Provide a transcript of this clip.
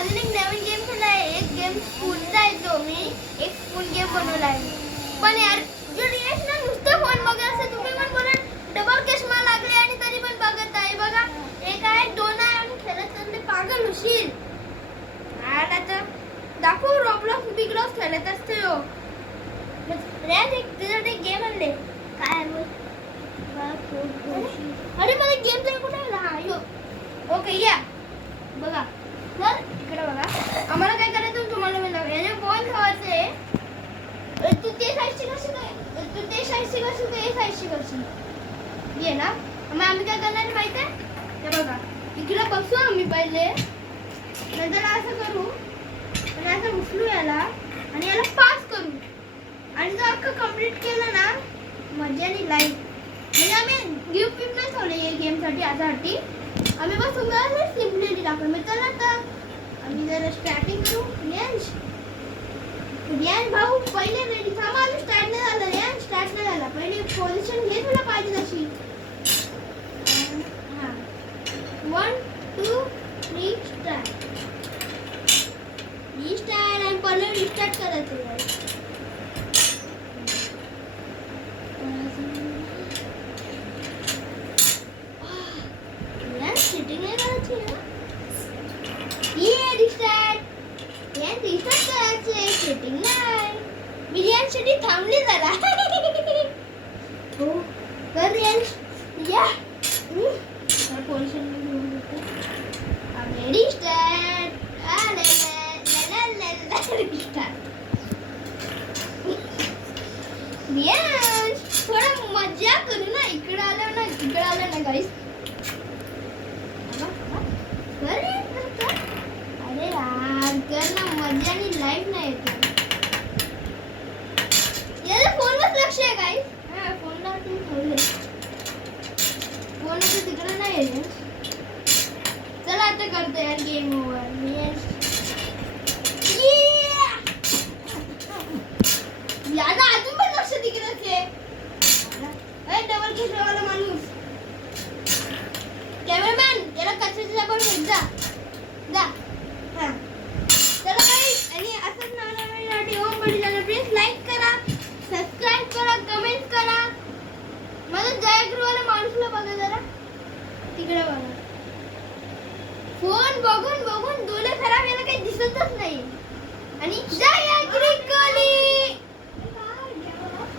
अजून एक नवीन गेम खेळला आहे. एक गेम स्पूनचा आहे तो मी. एक स्पून गेम बनवला आहे. पण यार जर यश ना नुसतं फोन बघत असं तुम्ही पण बोला डबल चष्मा लागले आणि तरी पण बघत आहे. बघा एक आहे दोन आहे आणि खेळत तर ते पागल होशील. आता दाखवू रॉबलॉक्स बिगलॉक्स खेळत असते हो. एक तुझ्यासाठी गेम आणले काय? अरे मला गेम तर कुठे ओके या बघा तर इकडे बघा आम्हाला काय करायचं तुम्हाला मी दाखव याने बॉल ठेवायचे अ, तू ते साईडशी करशील काय तू ते तर करशील ते साईडशी करशील ये ना. मग आम्ही काय करणार आहे माहिती आहे? बघा. इकडे बसू आम्ही पहिले. नंतर असं करू. आणि असं उचलू याला. आणि याला पास करू. आणि जर अख्खं कंप्लीट केलं ना मजा आणि लाईफ म्हणजे आम्ही गिफ्ट बिफ्ट नाही ठेवले या गेमसाठी आतासाठी आम्ही बस तुम्हाला सिम्पली टाकलं मग चला तर आम्ही जरा स्टार्टिंग करू. रियांश भाऊ पहिले रेडी थांबा अजून स्टार्ट नाही झालं. रियांश स्टार्ट नाही झाला. पहिले पोझिशन घे तुला पाहिजे तशी. हां. One two three start restart आणि पहिले रिस्टार्ट करायचं आहे यार सिटिंग नाही करायची ना ये रिस्टार्ट करायचे सिटिंग नाही मी रियांसाठी थांबली जरा हो तर या पोल्युशन आम्ही थोडं मजा करू ना. इकडे आलं ना इकडे आलं ना गाईस अरे अरे यार कर ना मजा आणि लाईफ नाही येते याला फोनवर लक्ष आहे गाईस हा फोनला तुम्ही ठेवले फोन आता तिकडे नाही आहे चला आता करतो यार गेम ओव्हर येस याला अजून पण लक्ष तिकडेच आहे अरे डबल खेळवाला माणूस. कॅमेरामॅन याला कचऱ्याच्या डब्यावर घेत जा. जा. हां. चला काही आणि असंच नवीन नवीन ओम बडी प्लीज लाईक करा सबस्क्राईब करा कमेंट करा. माझं जयगृहवाला माणूसला बघा जरा. तिकडे बघा. फोन बघून बघून डोळे खराब याला काही दिसतच नाही. आणि